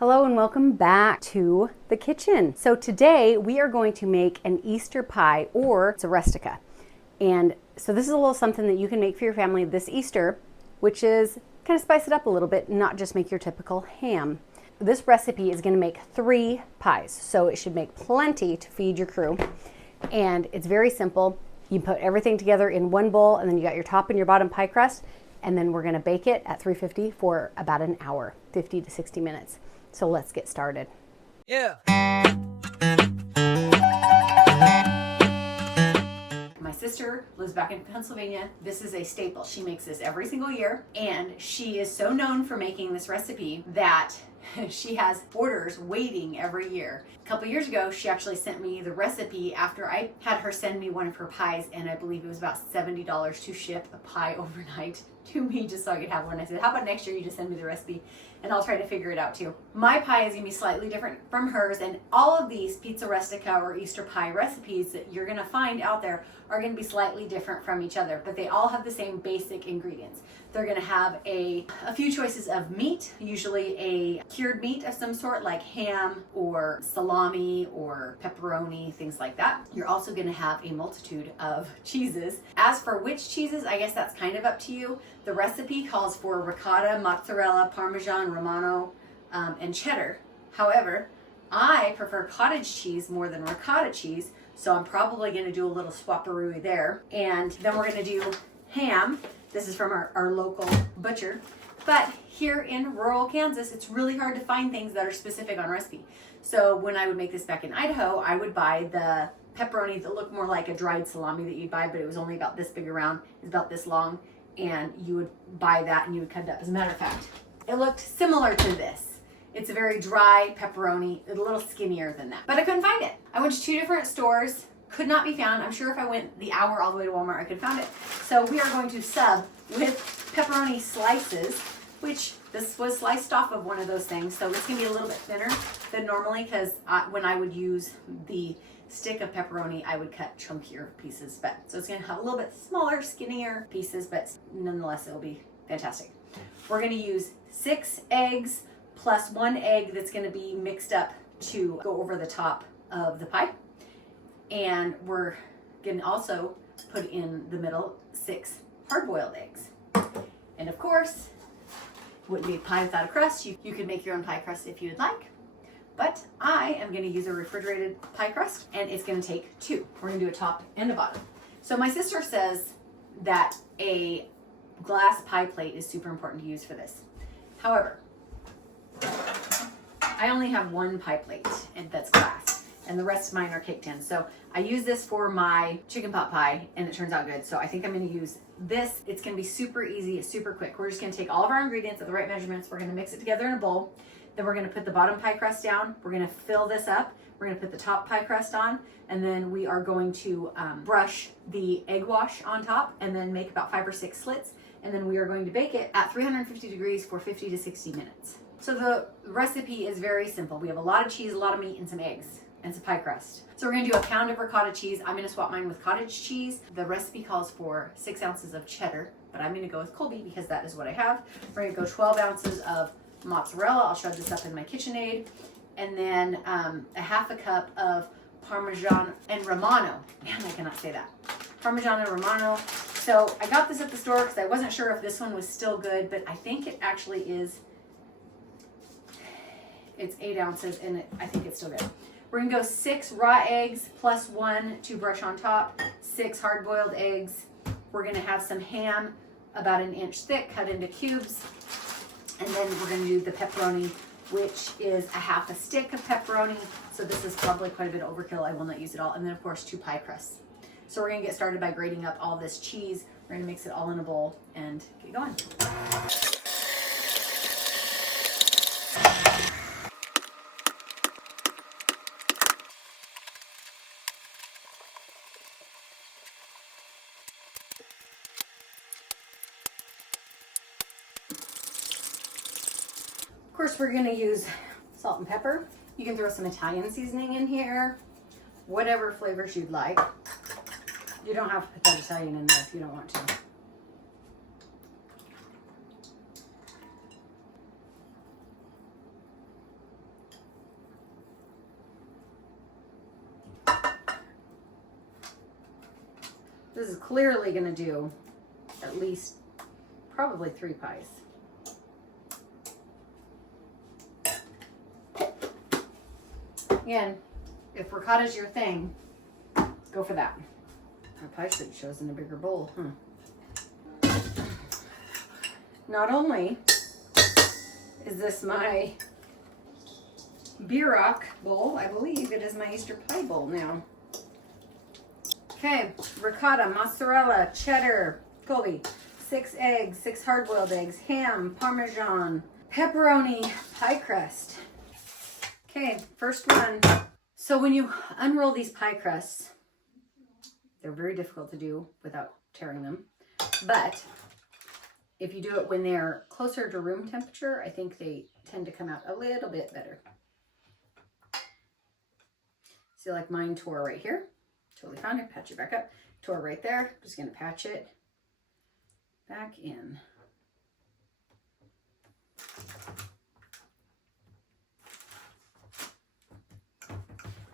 Hello and welcome back to the kitchen. So today we are going to make an Easter pie, or Pizza Rustica. And so this is a little something that you can make for your family this Easter, which is kind of spice it up a little bit, not just make your typical ham. This recipe is going to make 3 pies, so it should make plenty to feed your crew. And it's very simple. You put everything together in one bowl, and then you got your top and your bottom pie crust, and then we're going to bake it at 350 for about an hour, 50 to 60 minutes. So let's get started. Yeah. My sister lives back in Pennsylvania. This is a staple. She makes this every single year, and she is so known for making this recipe that she has orders waiting every year. A couple years ago, she actually sent me the recipe after I had her send me one of her pies, and I believe it was about $70 to ship a pie overnight to me just so I could have one. I said, how about next year you just send me the recipe and I'll try to figure it out too. My pie is gonna be slightly different from hers, and all of these Pizza Rustica or Easter pie recipes that you're gonna find out there are gonna be slightly different from each other, but they all have the same basic ingredients. They're gonna have a few choices of meat, usually a cured meat of some sort like ham or salami or pepperoni, things like that. You're also gonna have a multitude of cheeses. As for which cheeses, I guess that's kind of up to you. The recipe calls for ricotta, mozzarella, parmesan, romano, and cheddar. However, I prefer cottage cheese more than ricotta cheese, so I'm probably gonna do a little swapperoo there. And then we're gonna do ham. This is from our local butcher. But here in rural Kansas, it's really hard to find things that are specific on recipe. So when I would make this back in Idaho, I would buy the pepperoni that looked more like a dried salami that you'd buy, but it was only about this big around, it's about this long, and you would buy that and you would cut it up. As a matter of fact, it looked similar to this. It's a very dry pepperoni, a little skinnier than that. But I couldn't find it. I went to 2 different stores, could not be found. I'm sure if I went the hour all the way to Walmart, I could have found it. So we are going to sub with pepperoni slices, which this was sliced off of one of those things. So it's gonna be a little bit thinner than normally, because when I would use the stick of pepperoni, I would cut chunkier pieces. But so it's gonna have a little bit smaller, skinnier pieces, but nonetheless, it'll be fantastic. We're gonna use 6 eggs plus 1 egg that's gonna be mixed up to go over the top of the pie. And we're gonna also put in the middle 6 hard-boiled eggs. And of course, wouldn't be a pie without a crust. You could make your own pie crust if you'd like. But I am gonna use a refrigerated pie crust, and it's gonna take 2. We're gonna do a top and a bottom. So my sister says that a glass pie plate is super important to use for this. However, I only have 1 pie plate, and that's glass, and the rest of mine are cake tins. So I use this for my chicken pot pie, and it turns out good. So I think I'm gonna use this. It's gonna be super easy, it's super quick. We're just gonna take all of our ingredients at the right measurements. We're gonna mix it together in a bowl. Then we're gonna put the bottom pie crust down. We're gonna fill this up. We're gonna put the top pie crust on, and then we are going to brush the egg wash on top, and then make about 5 or 6 slits. And then we are going to bake it at 350 degrees for 50 to 60 minutes. So the recipe is very simple. We have a lot of cheese, a lot of meat, and some eggs, and some pie crust. So we're gonna do a pound of ricotta cheese. I'm gonna swap mine with cottage cheese. The recipe calls for 6 ounces of cheddar, but I'm gonna go with Colby because that is what I have. We're gonna go 12 ounces of mozzarella. I'll shove this up in my KitchenAid. And then a half a cup of parmesan and romano. Man, I cannot say that. Parmesan and romano. So I got this at the store because I wasn't sure if this one was still good, but I think it actually is. It's 8 ounces, and I think it's still good. We're gonna go 6 raw eggs plus 1 to brush on top, 6 hard-boiled eggs. We're gonna have some ham about 1 inch thick, cut into cubes. And then we're gonna do the pepperoni, which is a half a stick of pepperoni. So this is probably quite a bit of overkill. I will not use it all. And then of course 2 pie crusts. So we're gonna get started by grating up all this cheese. We're gonna mix it all in a bowl and get going. Of course, we're gonna use salt and pepper. You can throw some Italian seasoning in here, whatever flavors you'd like. You don't have to put that Italian in there if you don't want to. This is clearly gonna do at least probably 3 pies. Again, if ricotta is your thing, go for that. My pie should have chosen a bigger bowl, huh? Not only is this my Bierock bowl, I believe it is my Easter pie bowl now. Okay, ricotta, mozzarella, cheddar, Colby, 6 eggs, 6 hard-boiled eggs, ham, parmesan, pepperoni, pie crust. Okay, first one. So when you unroll these pie crusts, they're very difficult to do without tearing them. But if you do it when they're closer to room temperature, I think they tend to come out a little bit better. See, like mine tore right here. Totally fine. Patch it back up. Tore right there. Just going to patch it back in.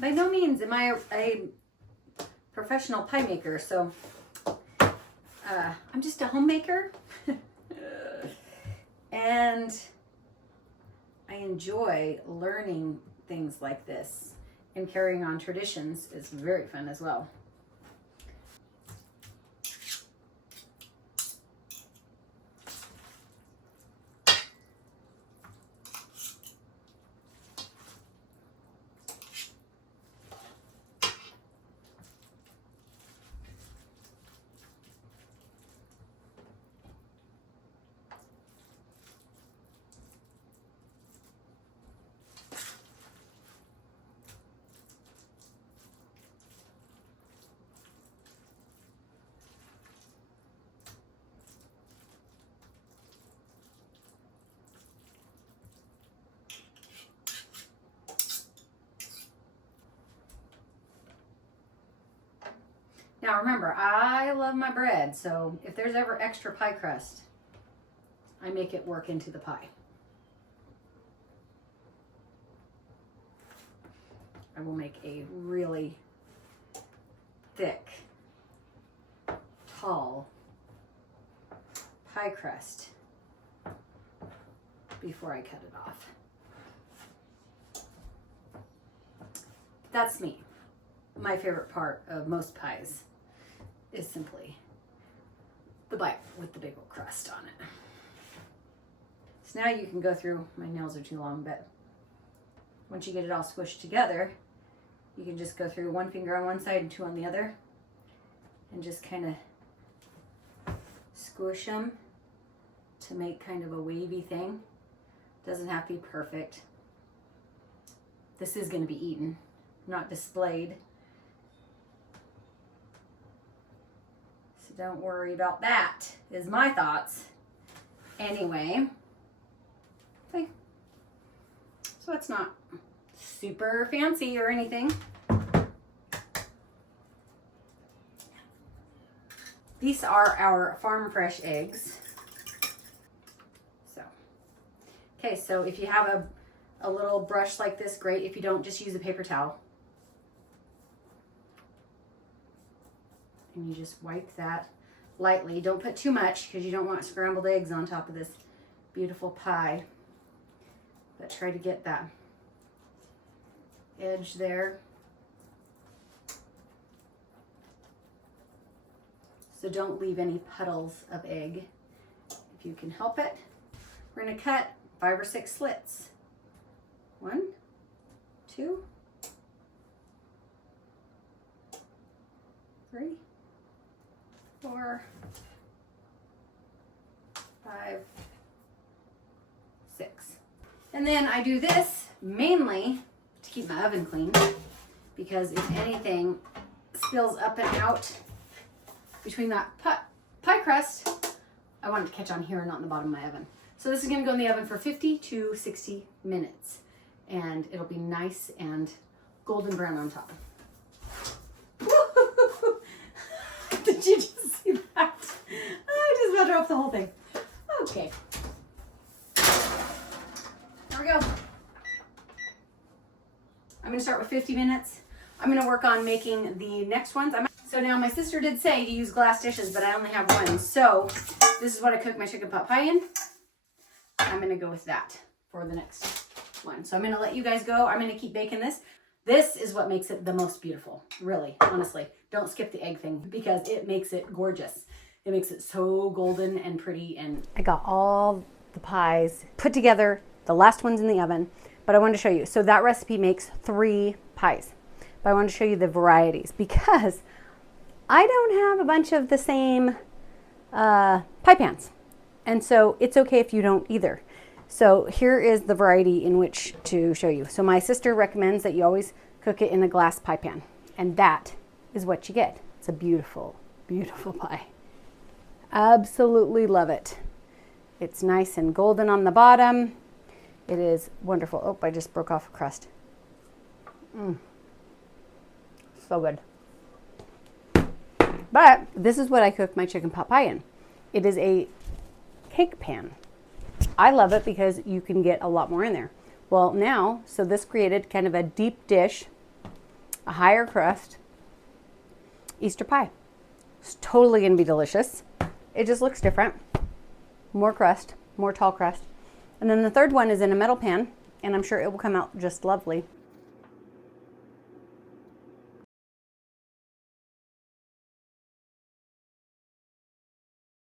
By no means am I a professional pie maker, so I'm just a homemaker. And I enjoy learning things like this, and carrying on traditions is very fun as well. Now remember, I love my bread, so if there's ever extra pie crust, I make it work into the pie. I will make a really thick, tall pie crust before I cut it off. That's me. My favorite part of most pies is simply the bite with the big old crust on it. So now you can go through, my nails are too long, but once you get it all squished together, you can just go through one finger on one side and 2 on the other, and just kind of squish them to make kind of a wavy thing. Doesn't have to be perfect. This is going to be eaten, not displayed. So don't worry about that, is my thoughts. Anyway, okay. So it's not super fancy or anything. These are our farm fresh eggs. So, okay, so if you have a little brush like this, great. If you don't, just use a paper towel. And you just wipe that lightly. Don't put too much because you don't want scrambled eggs on top of this beautiful pie. But try to get that edge there. So don't leave any puddles of egg if you can help it. We're going to cut 5 or 6 slits. 1, 2, 3, 4, 5, 6. And then I do this mainly to keep my oven clean, because if anything spills up and out between that pie crust, I want it to catch on here and not in the bottom of my oven. So this is going to go in the oven for 50 to 60 minutes. And it'll be nice and golden brown on top. Did you just see that? I just about dropped the whole thing. Okay. There we go. I'm going to start with 50 minutes. I'm going to work on making the next ones. So now my sister did say to use glass dishes, but I only have one. So this is what I cook my chicken pot pie in. I'm going to go with that for the next one. So I'm going to let you guys go. I'm going to keep baking this. This is what makes it the most beautiful, really, honestly. Don't skip the egg thing because it makes it gorgeous. It makes it so golden and pretty. And I got all the pies put together. The last one's in the oven, but I wanted to show you. So that recipe makes 3 pies, but I wanted to show you the varieties because I don't have a bunch of the same pie pans. And so it's okay if you don't either. So here is the variety in which to show you. So my sister recommends that you always cook it in a glass pie pan. And that is what you get. It's a beautiful, beautiful pie. Absolutely love it. It's nice and golden on the bottom. It is wonderful. Oh, I just broke off a crust. So good. But this is what I cook my chicken pot pie in. It is a cake pan. I love it because you can get a lot more in there. Well, now, so this created kind of a deep dish, a higher crust Easter pie. It's totally going to be delicious. It just looks different. More crust, more tall crust. And then the third one is in a metal pan, and I'm sure it will come out just lovely.